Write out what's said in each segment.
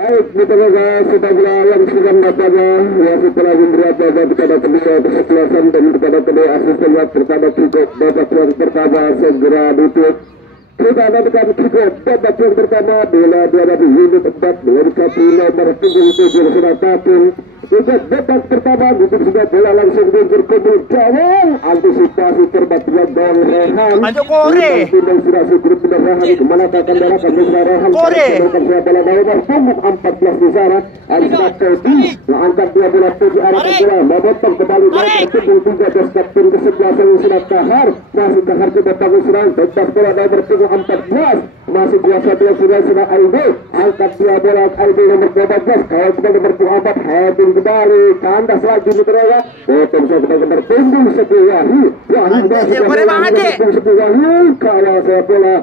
Baik, kita sudah yang sedang bapaknya yang setelah memberi bapak kepada kedua kesebelasan dan kepada kedua asisten kepada cukup babak yang pertama segera ditutup. Kita nantikan cukup babak yang pertama bila dia dari unit 4 dengan kaki nomor 77 sudah tampil. Cukup babak pertama untuk sudah bola langsung berkembang gawang antisipasi terbatnya gol Rehan. Anjo Kore. Sudah segera Rehan kemana akan darahkan Rehan. Kore. Bola nomor 14 di sana. Angkat Teti angkat dia bola tuju arah ke bola memotong kembali bola bertemu 13 kapten ke-11 yang sudah kahar masih kahar coba bangun serang bebas bola nomor 14 masih kuasa dia sudah Aldo angkat dia bola Aldo nomor 12 kalau kita nomor 4 heading kembali kandas lagi Nugroho potong saya bertundung Sepiwahi Wahyu kalau saya bola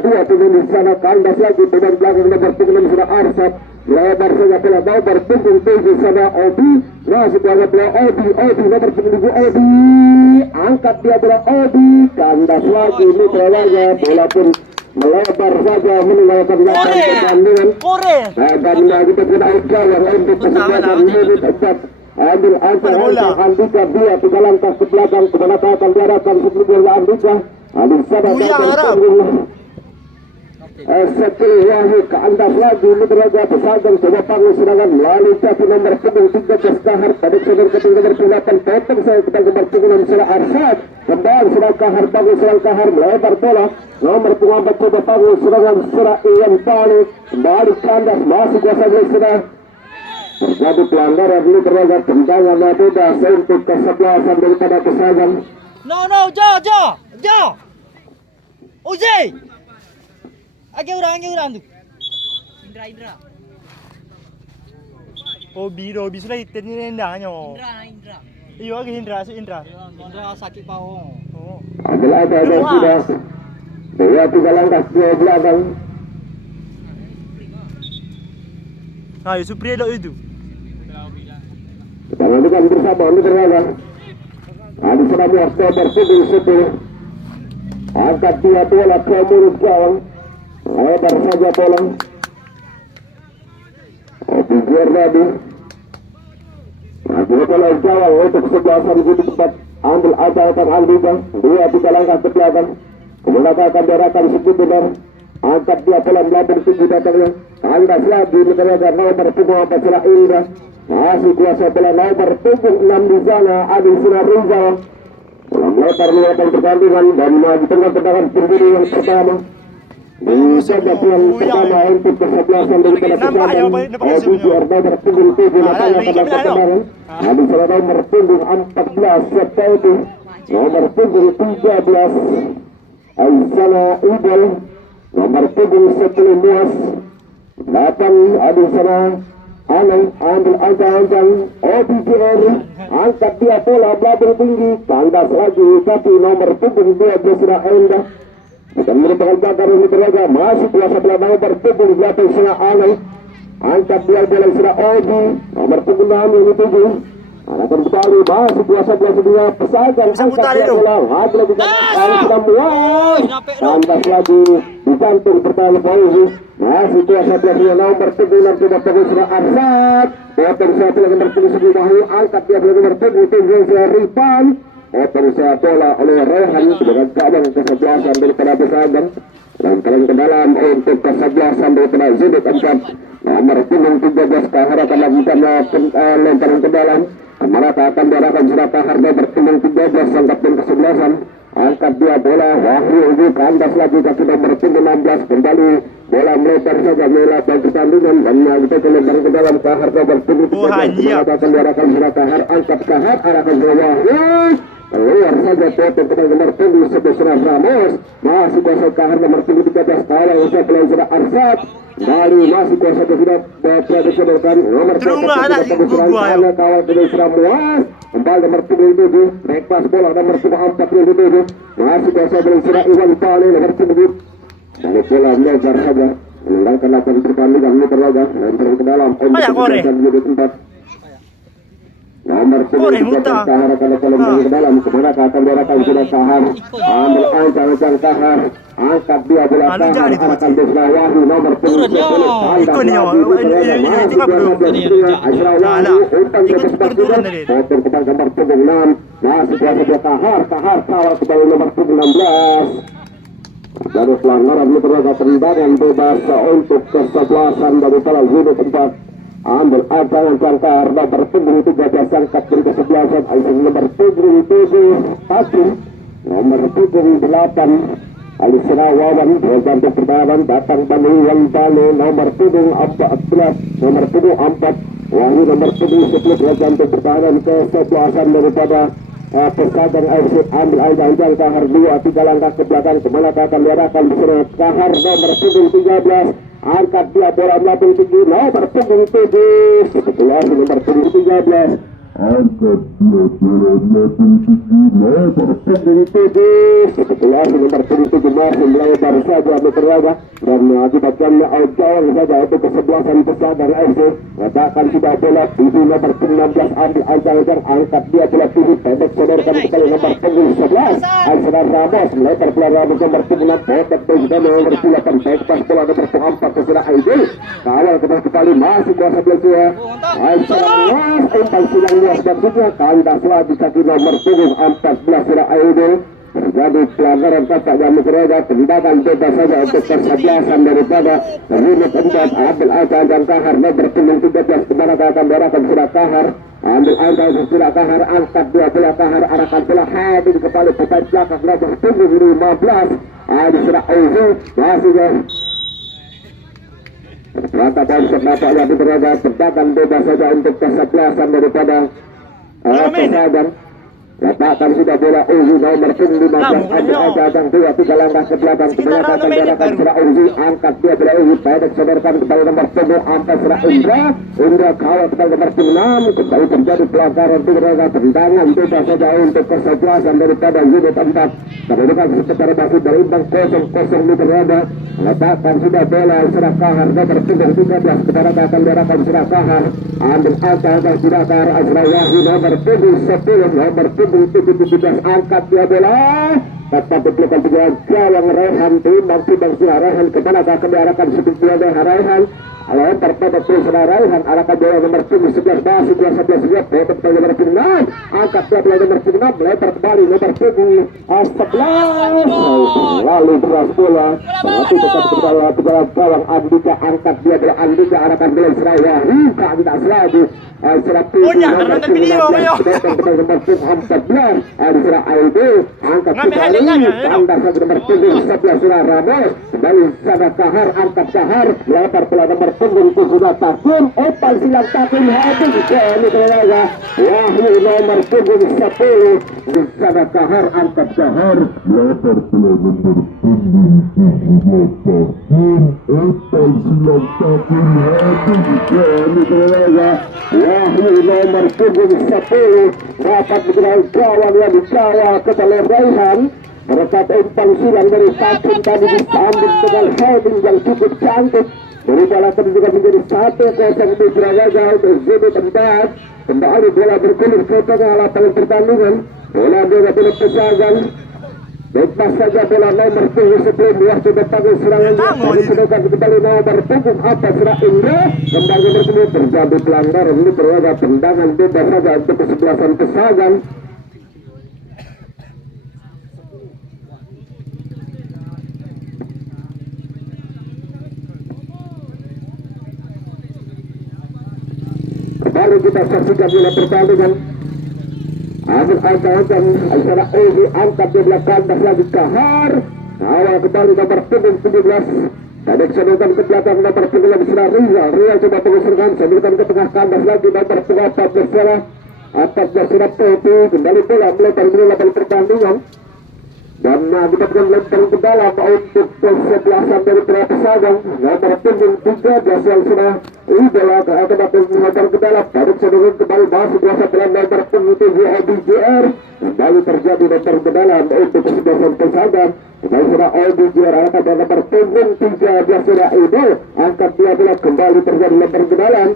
dua pemain di sana kandas lagi pemain belakang nomor 6 sudah Arsat lebar saja bola nomor punggung 7 sana Obi masih kuasa bola Obi nomor 7 Obi angkat dia bola Obi kandas lagi Nugroho bola pun melebar saja meninggalkan lapangan pertandingan. Dan kita kena ujian untuk kesempatan menit 4. Ambil Andika dia tiga langkah ke belakang kepada akan diarahkan sebelum Andika. Andika datang Sepiwahi kandas lagi Nugroho pesagang coba panggil serangan melalui kaki nomor 13 kahar pada sudut kaki nomor 8 potong saya kita nomor 6 sudah Arsad kembali sudah kahar panggil serang kahar melebar bola nomor 4 coba panggil serangan sudah Ian Panik kembali kandas masih kuasa sudah terjadi pelanggaran Nugroho tendangan bebas untuk kesebelasan daripada pesagang. Jo Uzi Age urang tuh. Indra. Robi sudah itenin endangnya. Indra. Iyo age Indra sakit pao. Ambil ada sudah. Dia tiga langkah ke belakang. Ayo Supriyo itu. Kita lanjutkan bersama Nugroho. Ada sudah muasnya berpunggung 10. Angkat dia bola ke mulut gawang. Lebar saja bola. Pikir tadi. Dia bola gawang untuk kesebelasan di tempat. Ambil asalkan Andika. Dia tiga langkah ke belakang. Kemudian akan diarahkan sedikit benar. Angkat dia bola melambung tinggi datangnya. Kandas lagi Nugroho nomor 4 sudah Indra. Masih kuasa bola nomor 6 di sana. Adi Sinar Rizal. Bola melebar pertandingan dan di tengah tendangan pemburu yang pertama. Bisa yang pertama untuk kesebelasan daripada pesanan Obi Jordan berpunggung 7 pada kebenaran. Adi Sinar nomor punggung 14 September nomor punggung 13 Aisana Idol nomor punggung 10 Muas datang Adi Sinar ambil ancang Obi Jordan angkat dia bola melambung tinggi kandas lagi tapi nomor punggung 12 sudah Endah dan merupakan bakar Nugroho masih kuasa bola nomor punggung 8 sudah angkat dia bola sudah Obi nomor punggung 6 ini 7 akan kembali masih kuasa bola sedia pesagang angkat dia bola lagi sudah muas kandas lagi di jantung pertahanan polisi masih kuasa bola nomor punggung 6 coba punggung sudah Arsad potong satu lagi nomor punggung 10 Wahyu angkat dia bola nomor punggung 7 sudah Ripan potong bola oleh Rehan dengan gawang kesebelasan daripada pesagang dan kalian ke dalam untuk kesebelasan daripada Ziduk Empat nomor punggung 13 kahar akan lakukan lemparan ke dalam Mereka akan diarahkan sudah kahar nomor punggung 13 yang kapten kesebelasan angkat dia bola Wahyu Uji kandas lagi kaki nomor punggung 16 kembali bola melebar saja melewati pertandingan dan kita lebar ke dalam kahar nomor punggung 13 akan diarahkan sudah kahar angkat kahar arahkan ke Wahyu keluar saja potong ke nomor punggung 11 Ramos masih kuasa kahar nomor punggung 13 kalau usah pelayan sudah Arsad kembali masih kuasa sudah berada nomor punggung kawal dengan sudah Muas kembali nomor punggung 7 naik pas bola nomor punggung 47 masih kuasa dengan sudah Iwan Pali nomor punggung dari bola melebar saja meninggalkan lapangan pertandingan Nugroho dan ke dalam menjadi tempat nomor 10 kahar akan ke dalam kemana akan diarahkan sudah kahar ambil ancang kahar angkat dia bola kahar akan diselawahi nomor 10 Pwede ka bro. Salah. Ikut-ikutan na rin. Motor kepada nomor punggung 6. Masih kuasa dia kahar kawal kembali nomor punggung 16. Dari pelanggaran ini berada tendangan bebas untuk kesebelasan dari para unit tempat. Ambil ada yang jangkar nomor punggung 13 angkat dari kesebelasan. Aisyah nomor punggung 7 Fatim. Nomor punggung 8 Alisra Wawan bergantung pertahanan datang Bani yang Bani nomor punggung 14 nomor punggung 4 Wahyu nomor punggung 10 bergantung pertahanan kesebelasan daripada Pesadang AFC. Ambil aja kahar 2-3 langkah ke belakang kemana akan diarahkan diseret kahar nomor punggung 13 angkat dia bola melambung tinggi nomor punggung 7 spekulasi nomor punggung 13 angkat dia bola melambung tinggi nomor punggung 7 spekulasi nomor punggung 7 masih melebar saja berada dan mengakibatkannya jauh saja untuk kesebelasan Pesadang AFC. Letakkan sudah bola tujuh nomor 16 ambil ancang-ancang angkat dia bola tujuh pendek sodorkan kembali nomor punggung 11 Aisyah Ramos melebar bola Ramos nomor punggung 6 pendek juga nomor 8 baik pas bola nomor 4 terserah Aidil kawal kembali masih kuasa Belgia Aisyah Ramos umpan silang luas maksudnya kandas lagi kaki nomor punggung 14 serah Aidil. Terjadi pelanggaran kata yang berada tendangan bebas saja untuk kesebelasan daripada unit tempat. Ambil aja dan kahar nomor punggung 13 kemana akan diarahkan sudah kahar. Ambil aja sudah kahar angkat dua bola kahar arahkan bola hadir kembali pemain belakang nomor punggung 15 ada sudah Ozu masih rata konsep nampaknya berada tendangan bebas saja untuk kesebelasan daripada Pesadang. Letakkan sudah bola Uzi nomor punggung 15 ambil aja dan 2-3 langkah ke belakang kebanyakan diarahkan serah Uzi angkat dia bola Uzi pendek sodorkan kembali nomor punggung 4 serah Indra kawal kembali nomor punggung 6 kembali terjadi pelanggaran berada tendangan bebas saja untuk kesebelasan daripada unit 4 kemudian sekitar masih berimbang 0-0 di berada. Letakkan sudah bola serah kahar nomor punggung 13 kebanyakan akan diarahkan serah kahar ambil aja dan sudah kahar Azra Wahyu nomor punggung 10 nomor punggung 17 angkat dia bola tetap diberikan penjalan jawang Rehan timbang sudah Rehan kemana akan diarahkan sebetulnya Rehan lempar pada Pusra Rehan arahkan bola nomor punggung 11 masih 12 lihat tetap pada nomor punggung 6 angkat dia bola nomor punggung 6 lempar kembali nomor punggung 11 lalu beras bola tapi tetap kembali ke dalam gawang Andika angkat dia bola Andika arahkan bola Serawahi kandas lagi serap nomor punggung 14 ada serah Aidil angkat kembali kandas lagi nomor punggung 11 serah Ramos kembali sana kahar angkat kahar lempar bola nomor punggung 7 Takim opal silang Takim habis ini terlalu Wahyu nomor punggung 10 di sana kahar angkat kahar lempar bola nomor punggung 7 opal silang Takim habis ini terlalu Wahyu nomor punggung 10 rapat dengan gawang yang dikawal ke dalam Rehan berkat umpan silang dari Takim tadi disambut dengan heading yang cukup cantik dari bola juga menjadi 1-0 di Surabaya untuk Zuni tempat kembali bola bergulir ke tengah lapangan pertandingan bola juga belum Pesadang bebas saja bola nomor punggung 10 waktu bertanggung serangan dari sedangkan kembali nomor punggung apa serah Indra kembali bergulir terjadi pelanggaran ini berada tendangan bebas saja untuk kesebelasan Pesadang. Baru kita saksikan bola pertandingan. Ambil ancang-ancang Aisyah Uzi angkat di belakang kandas lagi kahar. Awal kembali nomor punggung 17. Tadi kesedutan ke belakang nomor punggung yang serah Ria coba pengusirkan sedutan ke tengah kandas lagi nomor punggung 14 serah. Atasnya serah Peti kembali bola melebar di lapangan pertandingan. Dan didapatkan lempar ke dalam untuk kesebelasan dari Pesadang nomor punggung 13 yang sudah idola akan dapat lempar ke dalam baru cenderung kembali masih kuasa dalam nomor punggung 7 OBJR kembali terjadi lempar ke dalam untuk kesebelasan Pesadang kembali sudah OBJR akan nomor punggung 13 sudah idol angkat dia bola kembali terjadi lempar ke dalam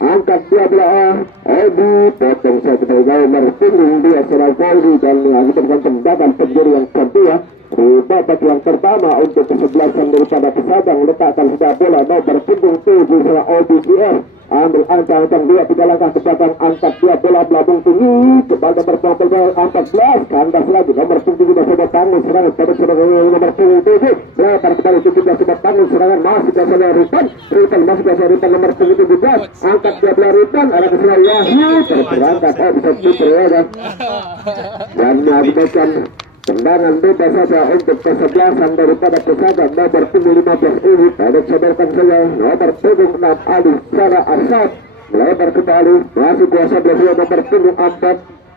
angkat dia bola Edi potong satu nomor punggung dia serang Edi dan mengakibatkan tendangan penjuru yang kedua di babak yang pertama untuk kesebelasan daripada Pesadang letakkan sudah bola nomor punggung 7 serang OBJR ambil angka-angka 2 3 langkah ke belakang, angkat dia bola melambung tinggi kepada nomor 14 kandas lagi nomor 7 coba tanggung serangan pada sebagai nomor 7 lebar kembali 17 coba tanggung serangan masih kuasa Rutan masih kuasa Rutan nomor 17 angkat dia bola Rutan ada keserangan Wahyu terperangkap bisa putra dan mengakibatkan tendangan bebas saja untuk kesebelasan daripada pesanan nomor 15 ini. Pada sadarkan saya nomor 6 Ali Sarah Arsad melebar kembali masih kuasa bersama nomor 4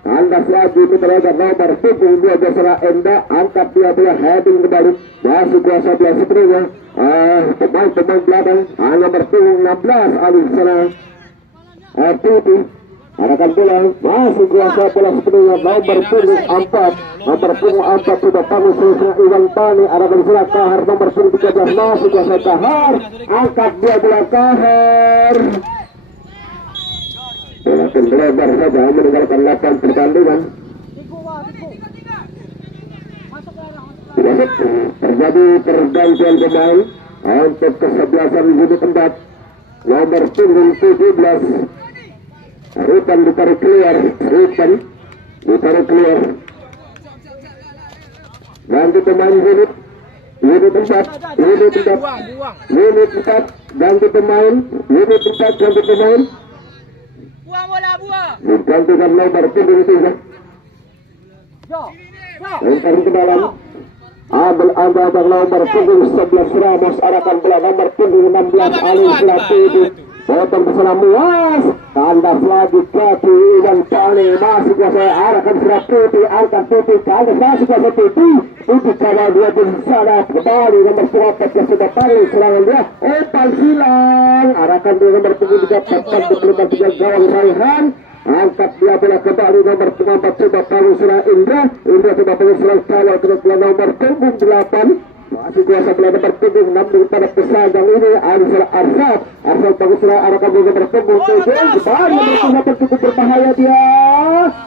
kandas lagi ini terhadap nomor 7 Sarah Enda angkat dia bola heading kembali masih kuasa belah sebenarnya pemain belakang nomor 16 Ali Sarah Putih arahkan bola masih kuasa bola sepenuhnya nomor 4 sudah tanggung selesai Iwan Pani arahkan bola Kahar nomor 13 masih kuasa Kahar angkat dia bola Kahar bola lebar saja meninggalkan 8 pertandingan terjadi pergantian pemain untuk kesebelasan unit 4 nomor 17 Rutan ditarik keluar ganti pemain unit 4 ganti pemain unit 4 ganti pemain digantikan nomor 7 lempar ke dalam ambil anggapan nomor 11 Ramos arahkan bola nomor 16 Ali Selati potong kesana muas kandas lagi kaki Iwan Pani masih kuasa arahkan serat putih angkat putih kandas masih kuasa putih kawal dia bersana kembali nomor 14 sudah tarik serangan dia Opal silang arahkan dia nomor 3 tepat diberikan 3 gawang Raihan angkat dia bola kembali nomor 4 coba tarik serang Indra coba tarik serang kawal ke nomor 8 masih kuasa bola nomor 6 daripada pesagang ini Arsal Arsad bagus serang arahkan dia nomor 7 kembali nomor 8 cukup berbahaya dia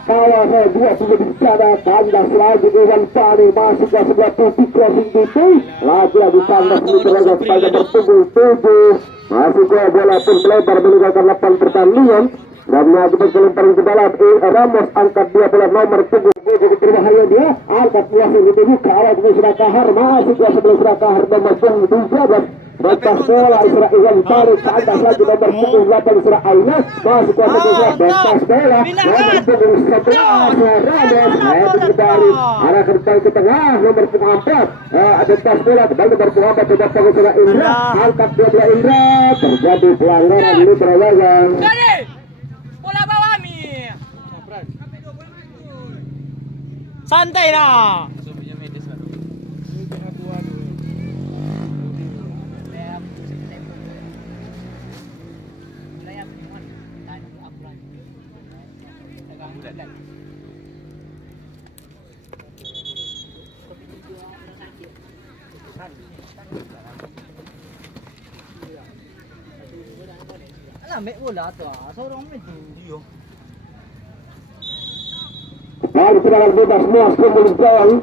kawasan 2 sudah bicara kandas lagi Iwan Pani masih kuasa bola putih crossing putih lagi kandas ini terhadap pada nomor 7 masih kuasa bola pun melebar meninggalkan 8 pertandingan dan mengakibat kelemparan ke dalam Ramos angkat dia bola nomor 7 cukup berbahaya dia angkat kuasa itu kawal sudah Kahar masih kuasa bola Kahar nomor 13 lepas bola Isra Iwan tarik ke atas lagi nomor 8 Isra Ainas masih kuasa bola lepas bola nomor 11 Ramos heading dari arah kembali ke tengah nomor 4 ada pas bola kembali nomor 4 coba pakai Isra Indra angkat dia bola Indra terjadi pelanggaran ini terlalu bola bawah mi. Santai lah. Ambil bola tu, seorang dia. Baru serangan bebas muas kembali jauh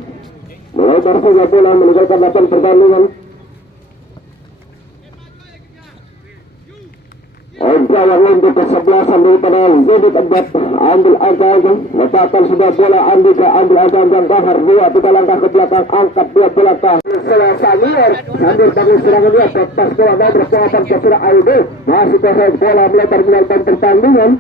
melebar saja bola meninggalkan 8 pertandingan jawab untuk kesebelasan daripada Zedit Abad ambil angka-angka letakkan sudah bola Andika ambil angka-angka Kahar 2 langkah ke belakang angkat dia bola Kahar Samir sambil bangun serangan dia tepas bola nomor 8 Kasura Aido masih kosong bola melebar meninggalkan pertandingan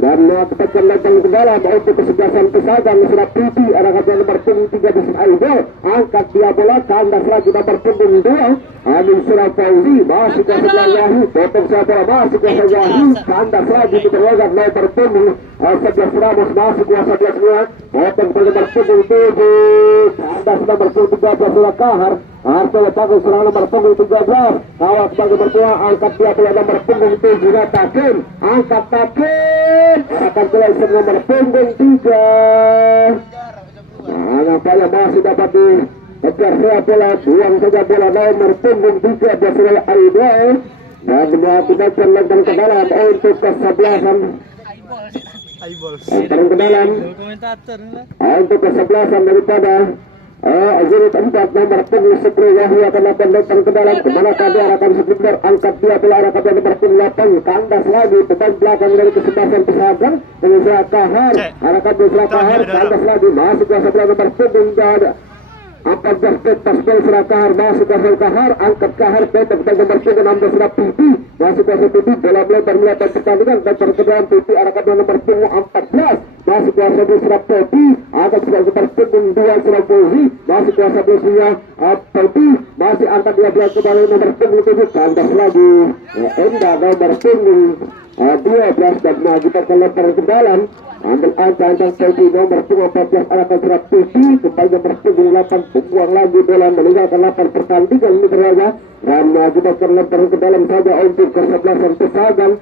dan mendapatkan lempang ke dalam untuk kesebelasan pesagang Surah Putih arahkan nomor 13 Aido angkat dia bola kandas lagi nomor 2 Amin Surah Fauzi masih kuasa bola Yahi potong bola masih kuasa Yahi kandas lagi di terwagan nomor 11 Ramos masih kuasa dia semua potong bola nomor 7 kandas nomor 13 Surah Kahar Harta letakkan serangan nomor 13 kawal sebagai bertua angkat dia bola nomor 7 Takin angkat Takin akan keluar nomor 3 nampaknya masih dapat dikejar bola buang saja bola nomor 3 Basrul Aida dan mengakibatkan lempar ke dalam untuk kesebelasan Eyeball. lempar ke dalam untuk kesebelasan daripada Unit 4 nomor punggung 10 Yahya akan melakukan lempar ke dalam kemana tadi arahkan sebentar angkat dia bola arahkan dia nomor punggung 8 kandas lagi beban belakang dari kesebelasan Pesagan dengan Kahar arahkan dia Kahar kandas lagi masuk ke sebelah nomor punggung 14 Petas Bel Kahar masuk ke Kahar angkat Kahar Petas Bel nomor punggung 16 Pipi masuk ke Pipi bola melebar melakukan pertandingan lempar ke dalam Pipi arahkan dia nomor punggung 14 masuk ke sebelah Pipi angkat sebelah nomor punggung 2 Sulawesi masih kuasa bersihnya Pipi masih angkat dia belas kembali nomor punggung 7 kandas lagi Endah nomor punggung 12 dan mengajukan ke lempar ke dalam ambil angka Pipi nomor punggung 14 arahkan serap Pipi kembali nomor punggung 8 membuang lagi bola meninggalkan 8 pertandingan ini berlaga dan mengajukan ke lempar ke dalam saja untuk kesebelasan Pesagan.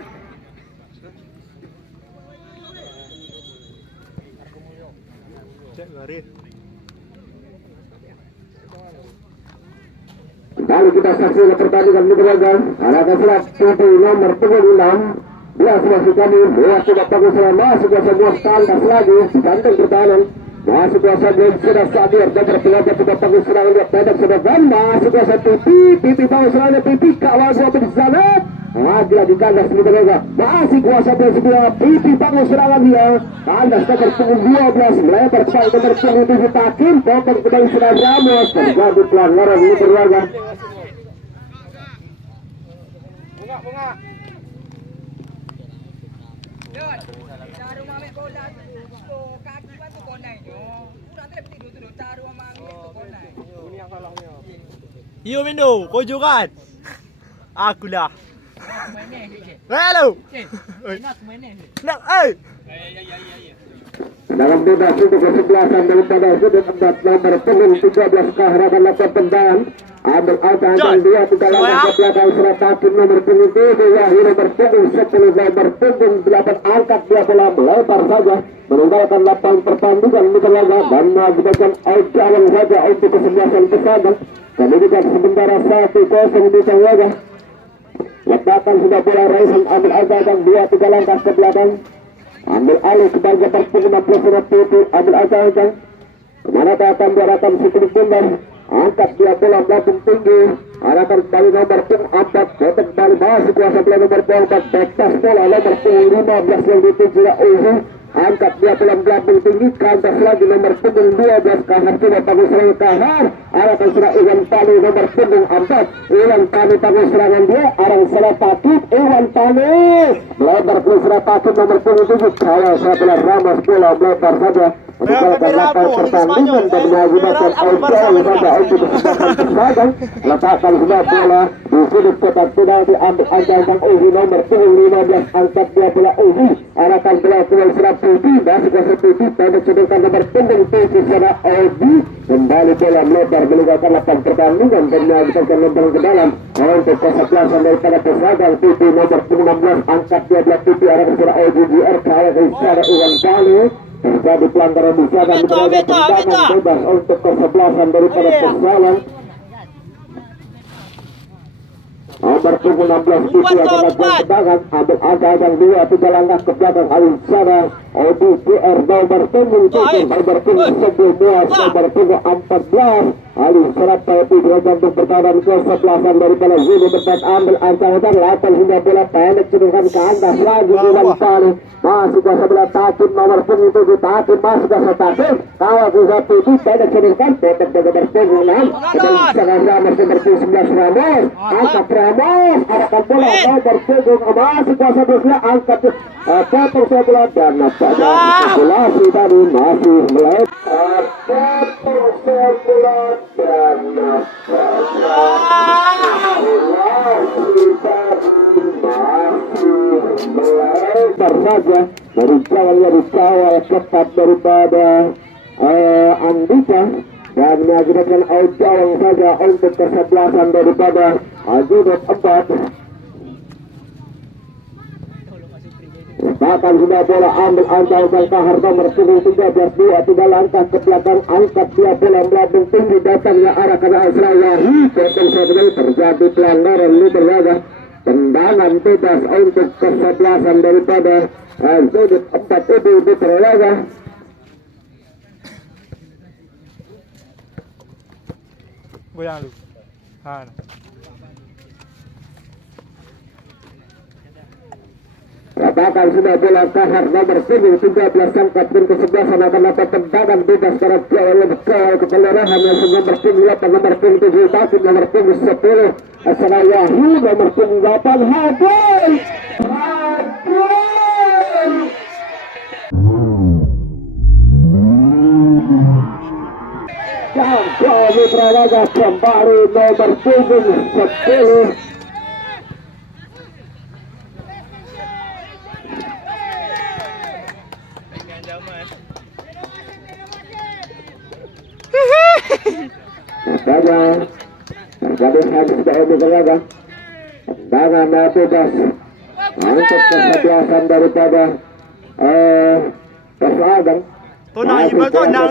Lalu kita saksikan pertandingan ini berlaga arahkan serap Pipi nomor punggung 6 belas masih kami buat sudah bagus masuk ke sebuah kandas lagi ganteng pertahanan masuk ke sebuah sudah sadir dan berpelajar sudah bagus serangan dia pendek sudah gan masuk ke Pipi bagus serangan Pipi kawal suatu di sana lagi kandas ini berlaga masih kuasa sebuah Pipi bagus serangan dia kandas nomor punggung 12 melebar ke nomor punggung 7 Takim potong kembali serangan Ramos terjadi pelanggaran ini berlaga bunga taruh mamek bola tu kaki tu konai tu nanti lebih dulu taruh mamek tu konai ini yang salahnya Yo Mindo kojokan akulah halo nak dalam bebas untuk kesebelasan daripada sudut 4 nomor punggung 13 Kahar akan lakukan tendangan ambil altan dia tidak langkah ke belakang Seratakin nomor punggung 7 Wahyu nomor punggung 10 nomor punggung 8 angkat dia bola melebar saja meninggalkan 8 pertandingan ini berlaga dan mengakibatkan out jawang saja untuk kesebelasan Pesagan dan ini kan sementara 1-0 di Sawaga letakkan sudah bola Raihan ambil altan dia tidak langkah ke belakang ambil alih sebagai perpunggung 16 Pipi ambil altan kemana akan diarahkan Siklik Bundar angkat dia bola belakang tinggi arahkan kembali nomor punggung 4 kotak kembali masih kuasa bola nomor 4 bekas bola nomor punggung 15 yang dituju Uhu angkat dia bola belakang tinggi kandas lagi nomor punggung 12 Kahar sudah bagus serangan Kahar arahkan sudah Iwan Tani nomor punggung 4 Iwan Tani bagus serangan dia arang Seratakin Iwan Tani melebar ke Seratakin nomor punggung 7 kalau setelah Ramos bola melebar saja meninggalkan 8 pertandingan dan mengakibatkan outdoor saja untuk kesempatan Pesagan letakkan sudah bola di sudut kotak sudah diambil angkat Uhu nomor punggung 15 angkat dia bola Uhu arahkan bola ke serap Pipi masuk ke Pipi pendek sedangkan nomor punggung 7 sana Odi kembali bola melebar meninggalkan 8 pertandingan dan mengakibatkan lempar ke dalam untuk kesebelasan daripada Pesagan Pipi nomor punggung 16 angkat dia bola Pipi arahkan bola Odi GR kalau ke sana Iwan Bali terjadi pelanggaran di sana menjadi tendangan bebas untuk kesebelasan daripada Pesagan nomor punggung 16 Pipi akan melakukan tendangan ambil angka dia 3 langkah ke belakang alih sana Odi GR nomor punggung 7 nomor punggung 11 nomor punggung 14 alih serap Pipi bergantung pertahanan kesebelasan daripada Zulu tempat ambil angka lapan hingga bola pendek cenderung ke atas lagi Iwan Tani masih kuasa bola Takim nomor punggung 7 Takim masih kuasa Takim kawal kuasa Pipi pendek cenderung pendek nomor punggung 6 dan sangat Ramos nomor 11 Ramos angkat Ramos arahkan bola nomor punggung masih kuasa bersihnya angkat potong bola dan pada spekulasi tadi masih melebar potong bola dan melebar saja dari kawal ketat daripada Andika dan mengakibatkan out jawang saja untuk kesebelasan daripada Unit 4 bahkan sudah bola ambil angka Kahar nomor punggung 13 2 3 langkah ke belakang angkat dia bola melambung tinggi datangnya arah ke Asrawahi potong sebenarnya terjadi pelanggaran ini berlaga tendangan bebas untuk kesebelasan daripada sudut 4 itu berlaga Goyang lu. Han. Bahkan sudah bola kahar nomor 13 angkat pun kesebelasan akan dapat tendangan bebas karena jauh kawal kepelerahan yang nomor 8 nomor 7 David nomor 10 Asal Wahyu nomor 8 Hadul dan kami berlaga kembali nomor 10 Makanya terjadi habis dari berlaga tendangan bebas untuk kesebelasan daripada Perselagan. Tonang iba to nang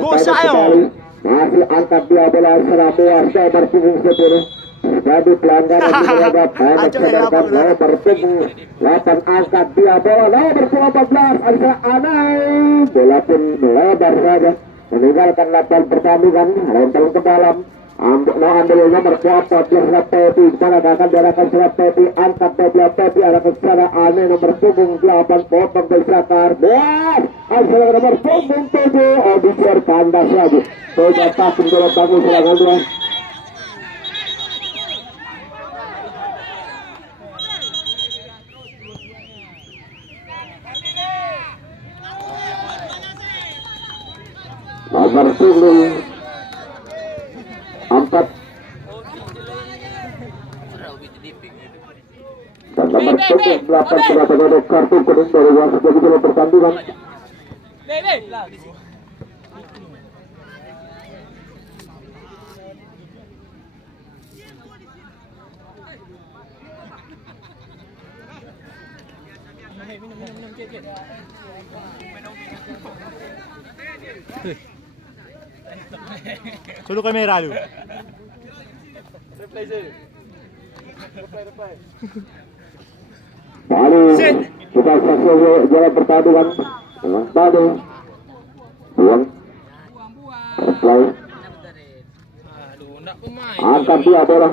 busa ayo. Masih angkat dia bola secara puas nomor punggung 10. Jadi pelanggaran di berlaga pada kesadarkan nomor punggung 8 angkat dia bola nomor 14 Alisa Anai bola pun melebar saja meninggalkan lapangan pertandingan lempar ke dalam ambil nomor 14 Pepi mana akan diarahkan surat Pepi angkat Pepi arahkan secara aneh nomor punggung 8 potong dari Sakar buat asal nomor punggung 7 bicara kandas lagi coba pasung dalam bangun serangan dua nomor punggung 4 dan nomor punggung 8 sudah ada kartu kuning dari wasit jadi dalam pertandingan. Solo kamera lu. Baru kita selesai jalan pertandingan tadi buang play angkat dia bola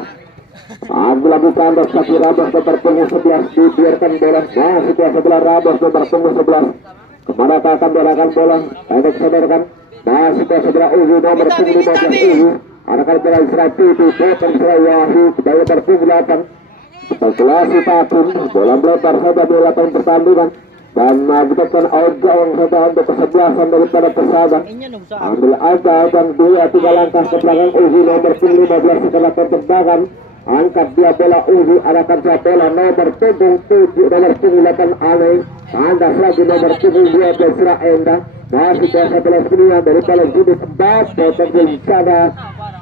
ambil lagi kandas kaki Rabos nomor punggung 11 dibiarkan bola masih kuasa sebelah Rabos nomor punggung 11 kemana akan diarahkan bola ada kesadarkan masih kuasa sebelah Uzi nomor punggung 15 Uzi arahkan bola Isra Pipi potong Isra Wahyu dari nomor punggung 8 spekulasi takut bola melebar saja di lapangan pertandingan dan mengakibatkan out gawang saja untuk kesebelasan daripada Persada ambil aja dan dia 3 langkah ke belakang Uzi nomor 15 setelah tertendangan angkat dia bola Uzi arahkan dia bola nomor punggung 7 nomor punggung 8 Aneh andas lagi nomor punggung 12 Sira Endah masih kuasa belas dunia dari paling sudut 4 potong dari Persada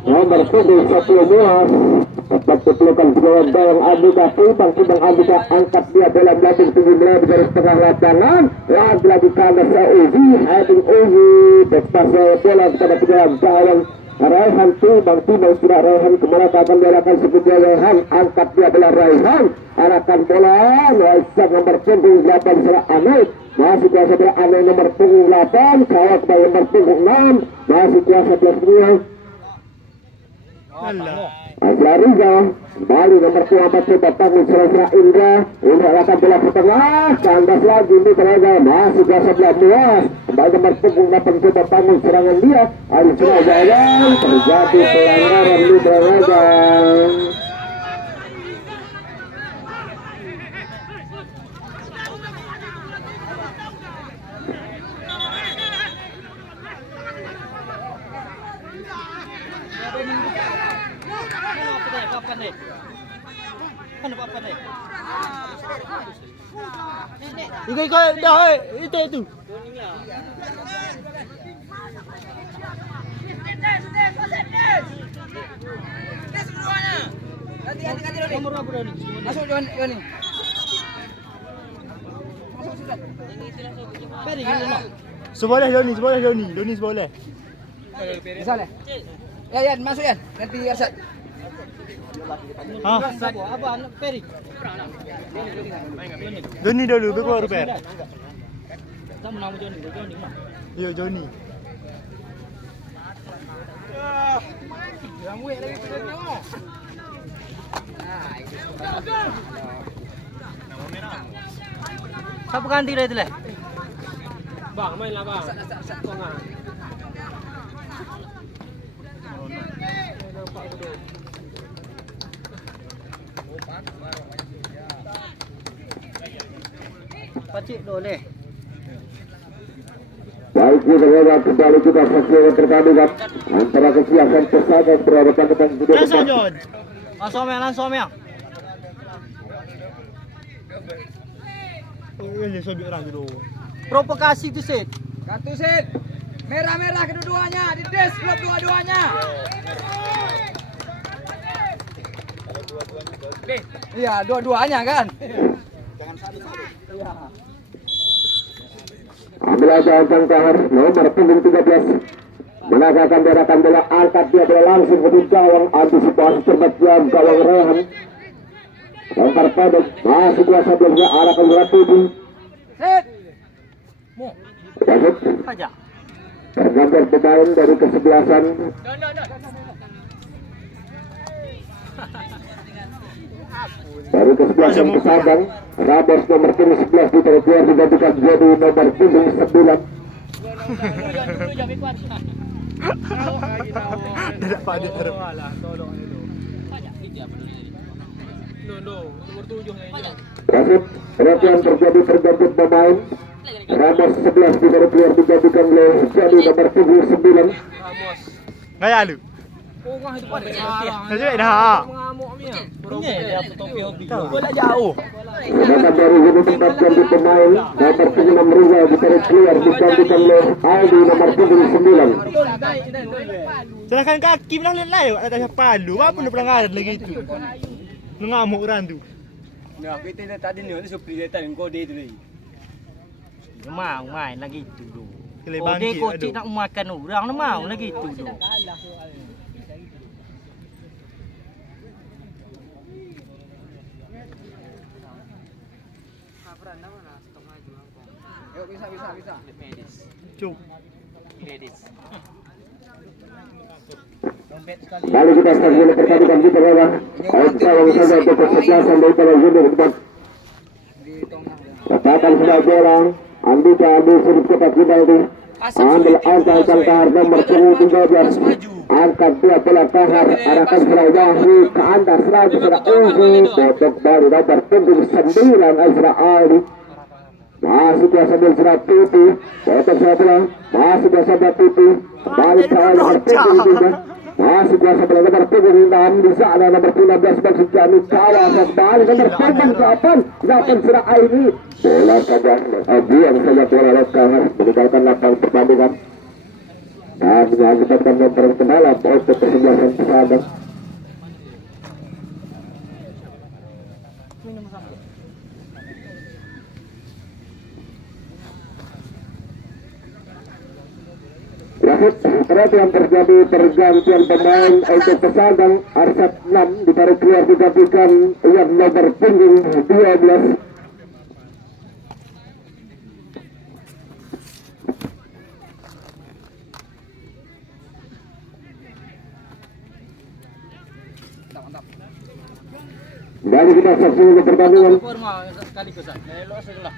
nomor punggung 10 Muas tetap dipelukkan segala gawang Andika Timbang Andika angkat dia bola belakang tinggi melebar dari setengah lapangan lagi kandas Uzi heading Uzi bekas bola kepada penjalan gawang Raihan Timbang sudah Raihan kemana akan diarahkan sebutnya Raihan angkat dia bola Raihan arahkan bola Raihan nomor punggung 8 Sira Aneh masih kuasa bola Aneh nomor punggung 8 kawal kepada nomor punggung 6 masih kuasa belas dunia Asla Riza kembali nomor 4 coba tanggung Sira Indra ini akan bola ke tengah kandas lagi ini berada masih kuasa belah Muas kembali nomor punggung 8 coba tanggung serangan dia Ali Surabaya terjadi pelanggaran di berada Ikut dah itu. Nomor berapa Doni? Masuk Doni. Peri gimana? Seboleh Doni seboleh. Bisa lah. Ya, masuk ya. Nanti Arsad. Hah? Apa anak Peri? Doni dulu baru Per. Sama nama Joni. Yo Joni. Siapa ganti dah itu lah? Bang, main lah bang. Pacik boleh. Baik, kita kembali kita saksikan pertandingan antara kesiapan Persada berhadapan dengan Langsung John. Langsung ya. Ini sobek orang dulu. Provokasi tu Sid. Kartu Sid. Merah-merah kedua-duanya. Di des klub dua-duanya. Iya, dua-duanya kan. ambil aja Angkang Kahar nomor punggung 13 menangkan gerakan bola angkat dia bola langsung ke gawang, antisipasi cermat jam gawang Rehan lempar pendek masih kuasa belumnya arahkan bola tubuh Sid. wasit Aja. tergantung pemain dari kesebelasan dari kesebelasan Pesadang Ramos nomor punggung 11 ditarik digantikan jadi nomor punggung 9. Tidak pada terus. Nomor 7 Wasit, perhatian terjadi pergantian pemain. Ramos 11 ditarik digantikan oleh jadi nomor punggung 9. Gaya lu. Orang itu pada Saya dah. mengamuknya. Ini dia fotokopi hobi. Bola jauh. Sedangkan dari unit tempat ganti pemain nomor punggung 6 Riza ditarik keluar digantikan oleh Aldi nomor punggung 9. Sedangkan kaki menang lain atas palu. Apa nak pernah ada lagi itu? Mengamuk orang tu. Nah, kita tadi ni supri dia tadi kode itu lagi. Mau main lagi tu dulu. Kelai Oh, dia bangkit. kocik nak makan orang nak mau lagi tu dulu. Yuk bisa. Cuk. Lalu kita saksikan pertandingan kita adalah Ayo saja untuk kesebelasan dari para junior depan. Katakan sudah bola Andika Andi sudut kotak kita itu ambil Angkang Kahar nomor punggung 13 angkat dia bola Kahar arahkan serai Wahyu ke atas lagi sudah botok baru nomor punggung 9 Azra Ali masih biasa bergerak Pipi botok bola masih biasa Pipi balik ke nomor punggung 3 masih biasa bola nomor punggung 6 di sana nomor 15 maksud Jami kawasan balik nomor punggung 8 sudah Aini bola saja buang saja bola lewat Kahar meninggalkan lapang pertandingan dan mengakibatkan nomor kendala untuk kesebelasan Pesadang. Wasit, perhatian terjadi pergantian pemain untuk Pesadang Arsat 6 ditarik keluar digantikan yang nomor punggung 12. Dari kita saksikan pertandingan. Sekali kesan. Elok sebelah.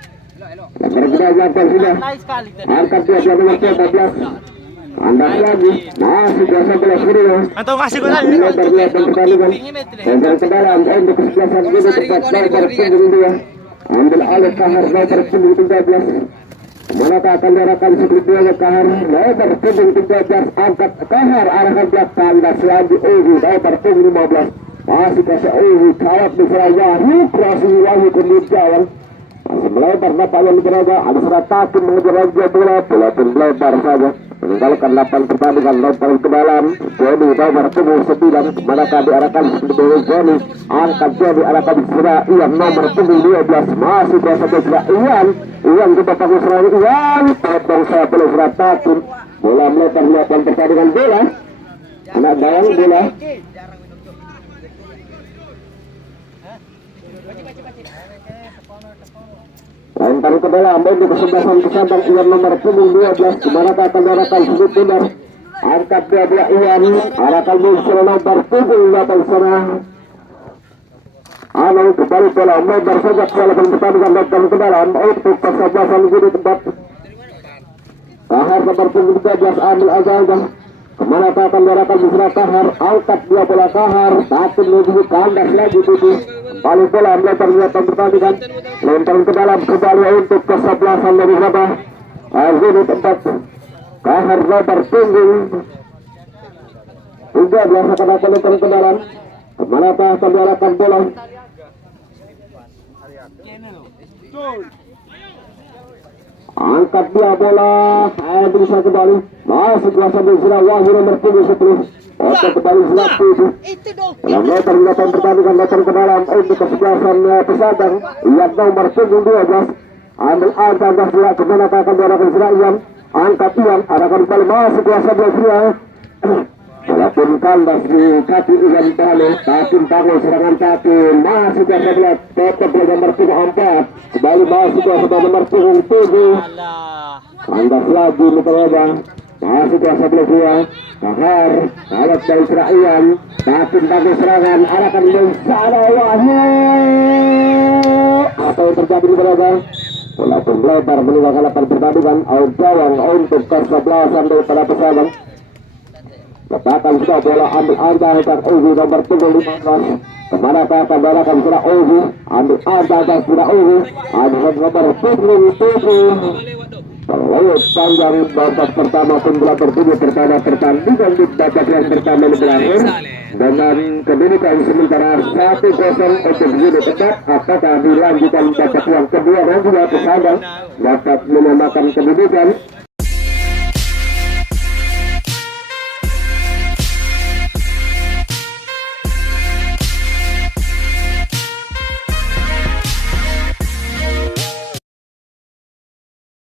Pergerakan sudah. Lain sekali tadi. Angkat dia nomor 14. Anda lagi masih biasa bola kedua. Atau kasih gol lagi. Lebar pertandingan. Tendang ke dalam untuk kesebelasan ini tepat nomor punggung 2. Ambil alih Kahar nomor punggung 13. Manakah akan diarahkan sebelumnya oleh Kahar nomor punggung 13 angkat Kahar arahkan belakang dan selanjut Uzi nomor punggung 15. Masih kasih Uzi kawat di seraya Wahyu Wahyu kemudian jawab. Masih melebar dapat yang diberaga ada serat takut mengejar raja bola pun melebar saja meninggalkan 8 pertandingan lempar ke dalam Joni nomor punggung 9 manakah diarahkan sebelumnya Joni angkat Joni arahkan serah Ian nomor punggung 12 masih biasa bergerak Ian kita pakai serah Ian potong saya boleh serat takut bola melebar 8 pertandingan bola anak dayang bola lempar ke dalam untuk kesebelasan Pesadang Ian nomor punggung 12 manakah akan diarahkan sudut benar angkat dia bola Ian, arahkan musuh nomor 7 datang sana. Anu kembali bola nomor saja dalam pertandingan datang ke dalam untuk kesebelasan di tempat. Kahar nomor 13 ambil aja. Kemana akan diarahkan Busra Kahar, angkat dia bola Kahar, takut menuju kandas lagi itu. Kembali bola melebar datang pertandingan, lempar ke dalam kembali untuk kesebelasan dari Sabah. Azul di tempat. Kahar lebar tinggi. Juga biasa kena lempar ke dalam. Kemana akan diarahkan bola? Angkat dia bola, bisa kembali. Masih kuasa Busra Wahyu nomor 10. Oke kembali silap itu. Yang lebar datang pertandingan datang ke dalam untuk kesebelasan Pesadang. Lihat nomor 12. Ambil angkat dia kemana akan diarahkan Ian. Angkat Ian, arahkan kembali masih kuasa Busra. Walaupun kandas di kaki Ian Tale, tapi tangan serangan kaki masih kuasa belat. Tetap nomor 4. Kembali masih kuasa nomor 7. Alah. Kandas lagi mencoba. Masih kuasa Busra. Kahar, alat dari Ian. Tapi tangan serangan arahkan Busra Wahyu. Apa yang terjadi di belakang? Walaupun lebar meninggalkan lapangan pertandingan, Audawang untuk kesebelasan daripada Pesadang. Letakkan sudah bola ambil anda dan Ozi nomor 15. Kemana akan diarahkan sudah Ozi, ambil anda dan sudah Ozi, ambil nomor 7. Terlalu panjang babak pertama pun telah bertujuh pertandingan di babak yang pertama berakhir dengan kedudukan sementara 1-0 untuk unit tetap. Apakah dilanjutkan babak yang kedua dan juga Pesadang dapat menyamakan kedudukan